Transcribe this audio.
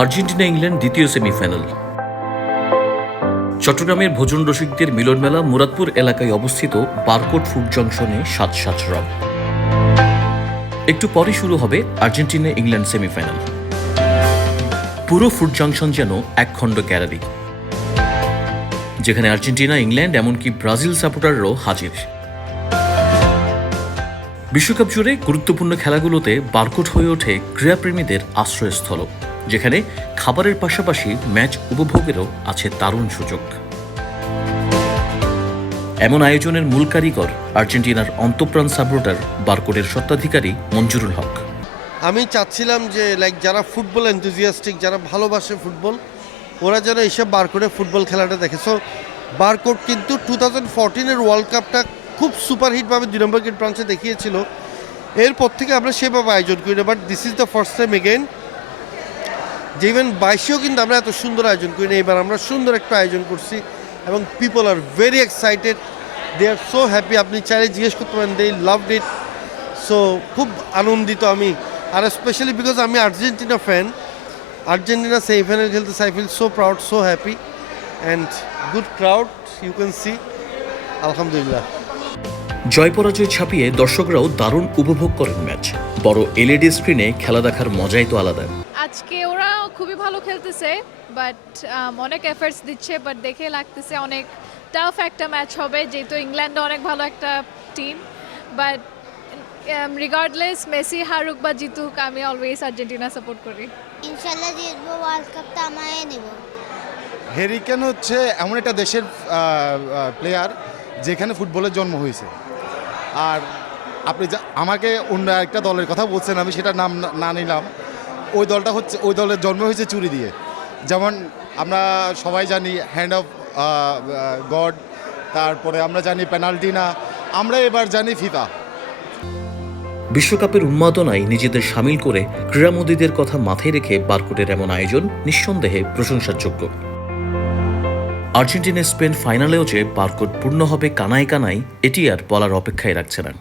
Argentina England দ্বিতীয় semifinal. চট্টগ্রামের ভোজন রসিকদের মিলনমেলা মুরাদপুর এলাকায় অবস্থিত বারকোট ফুড জংশনে ৭ রং। একটু পরে শুরু হবে আর্জেন্টিনা ইংল্যান্ড সেমিফাইনাল। পুরো ফুড জংশন যেন একখণ্ড গ্যালারি, যেখানে আর্জেন্টিনা, ইংল্যান্ড এমনকি ব্রাজিল সাপোর্টাররাও হাজির। বিশ্বকাপ জুড়ে গুরুত্বপূর্ণ খেলাগুলোতে বারকোট হয়ে ওঠে ক্রীড়াপ্রেমীদের আশ্রয়স্থল, যেখানে খাবারের পাশাপাশি ম্যাচ উপভোগেরও আছে দারুণ সুযোগ। এমন আয়োজনের মূল কারিগর আর্জেন্টিনার অন্তঃপ্রাণ সাপোর্টার বারকোটের স্বত্বাধিকারী মঞ্জুরুল হক। আমি চাচ্ছিলাম যে যারা ফুটবল এনথুজিয়াস্টিক, যারা ভালোবাসে ফুটবল, ওরা যেন এসব বারকোটে ফুটবল খেলাটা দেখে। সো বারকোট কিন্তু 2014-এর ওয়ার্ল্ড কাপটা খুব সুপারহিটভাবে 2 নম্বর গেট ব্রাঞ্চে দেখিয়েছিল। এরপর থেকে আমরা সেভাবে আয়োজন করি না, but this is the first time again যে ইভেন 22-এও কিন্তু আমরা এত সুন্দর আয়োজন করি না। এবার আমরা সুন্দর একটা আয়োজন করছি এবং people are very excited, they are so happy. আপনি চাইলে জিজ্ঞেস করতে পারেন, দে লাভড ইট। সো খুব আনন্দিত আমি, আর স্পেশালি বিকজ আমি আর্জেন্টিনা ফ্যান। আর্জেন্টিনা সেমিফাইনাল খেলতে I feel so proud, so happy and good crowd you can see. আলহামদুলিল্লাহ। জয় পরাজয় ছাপিয়ে দর্শকরাও দারুণ উপভোগ করেন ম্যাচ। বড় এলইডি স্ক্রিনে খেলা দেখার মজাই তো আলাদা। আজকে ওরা খুবই ভালো খেলতেছে, বাট অনেক এফর্টস দিচ্ছে, বাট দেখে লাগতেছে অনেক টাফ একটা ম্যাচ হবে, যেহেতু ইংল্যান্ড অনেক ভালো একটা টিম। বাট রিগার্ডলেস মেসি হারুক বা জিতুক, আমি অলওয়েজ আর্জেন্টিনা সাপোর্ট করি। ইনশাল্লাহ জিতবো, ওয়ার্ল্ড কাপটা আমায় নেব। হ্যারি কেন হচ্ছে এমন একটা দেশের প্লেয়ার যেখানে ফুটবলের জন্ম হয়েছে। আর আপনি আমাকে অন্য একটা দলের কথা বলছেন, আমি সেটা নাম না নিলাম। ওই দলের জন্ম হয়েছে চুরি দিয়ে। যেমন আমরা সবাই জানি হ্যান্ড অফ গড, তারপরে আমরা জানি পেনাল্টি না, আমরা এবার জানি ফিফা। বিশ্বকাপের উন্মাদনায় নিজেদের সামিল করে ক্রীড়ামোদীদের কথা মাথায় রেখে বারকোটের এমন আয়োজন নিঃসন্দেহে প্রশংসার যোগ্য। আর্জেন্টিনা স্পেন ফাইনালেও যে বারকোট পূর্ণ হবে কানায় কানায়, এটি আর বলার অপেক্ষায় রাখছে না।